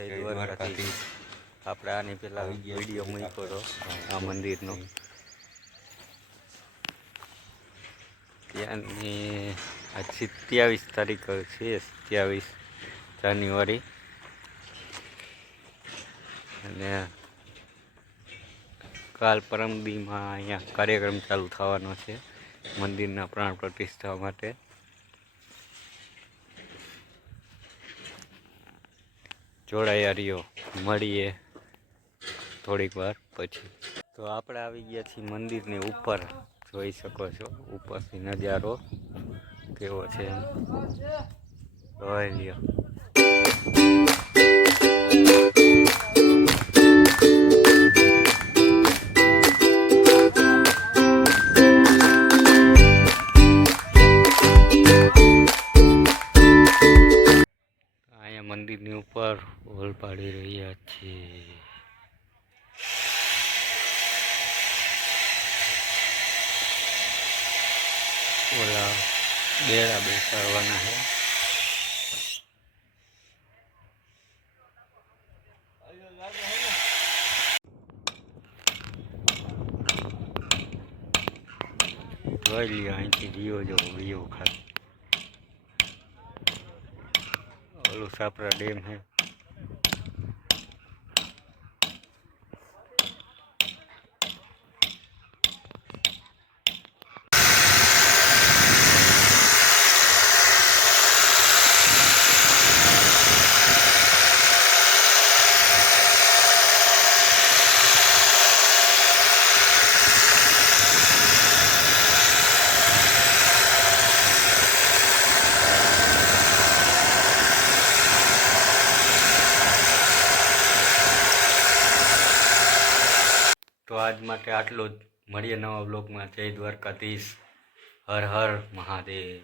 જય દ્વારકાધીશ। આપણે આની પહેલા વિડીયો મૂક્યો હતો આ મંદિરનો, ત્યાંની આજ 27 તારીખ છે, 27 જાન્યુઆરી, અને કાલ પરમદીમાં અહીંયા કાર્યક્રમ ચાલુ થવાનો છે મંદિરના પ્રાણ પ્રતિષ્ઠા માટે। જોડાયા રહ્યો, મળીએ થોડીક વાર પછી। તો આપણે આવી ગયા છીએ મંદિરની ઉપર, જોઈ શકો છો ઉપરથી નજારો કેવો છે, જોઈ લ્યો। મંદિરની ઉપર હોલ પાડી રહ્યા છે। ઓલા બેડા બેસાડવાના છે। જોઈ લ્યો, અહીંથી વ્યૂ જો વ્યૂ ખાલી ઓલું સાપરા ડેમ है। તો આજ માટે આટલું જ, મળીએ નવા બ્લોગમાં। જય દ્વારકાધીશ, હર હર મહાદેવ।